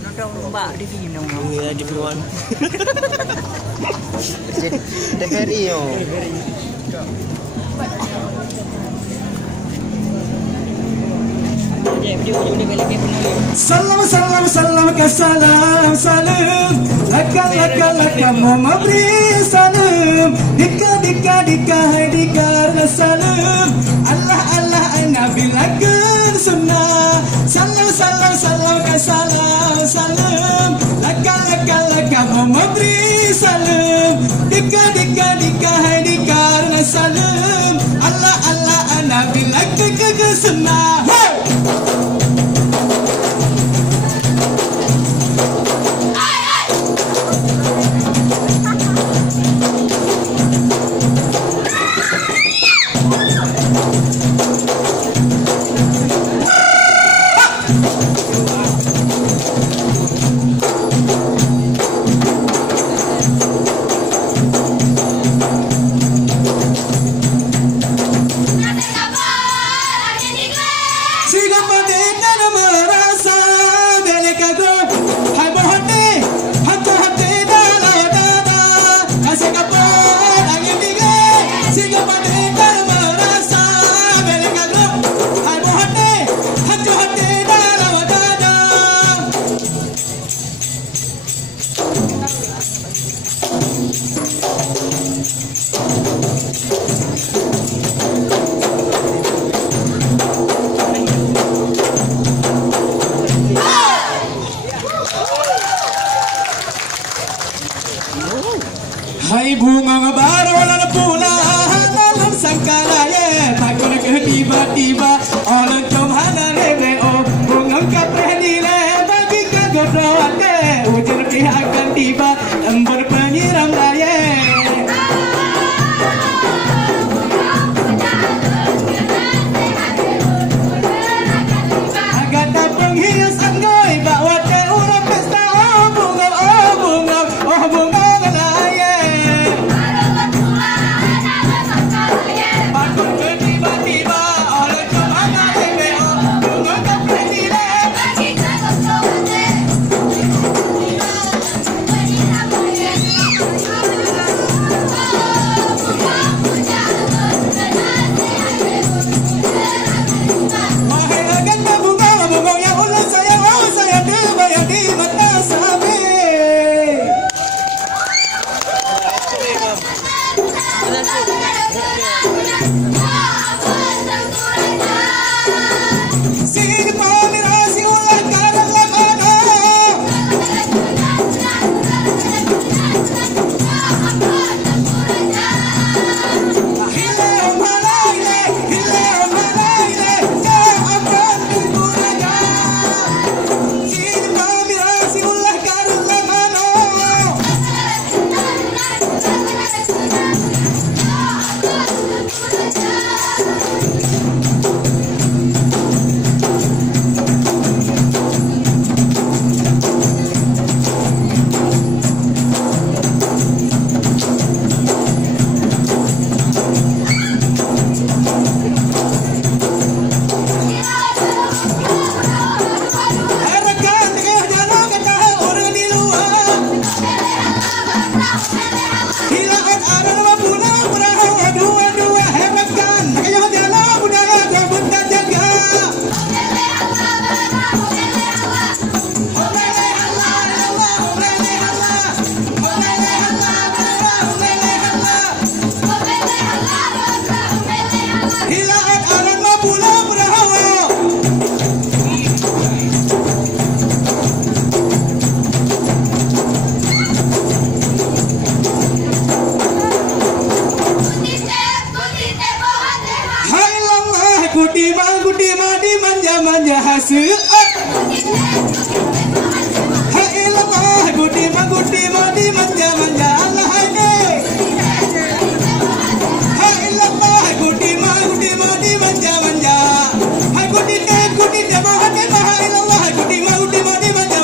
Nonton Mbak di film dong. Iya di film. Jadi TVRI yo. Salam salam salam ke salam salam lakal lakal lakal mama beri salam dika dika dika dika salam Allah Allah Nabi lagun sunnah salam salam salam ke salam salam lakal lakal lakal mama beri salam dika dika dika dika salam Allah Allah Nabi lagun sunnah. Hai bunga baru lalu pulang malam sangkala takut ke tiba-tiba orang kemana lebe oh bunga kapre le bagi kagodoan ke ujar pihak akan tiba lembur penyiram raya. Agak tak penghias anggai bawa te urap pesta oh bunga oh bunga oh bunga. Manja hasil hai lemah gudi mandi manja Allah hai hai lemah gudi mandi manja hai gudi jamaah hai lemah gudi mandi manja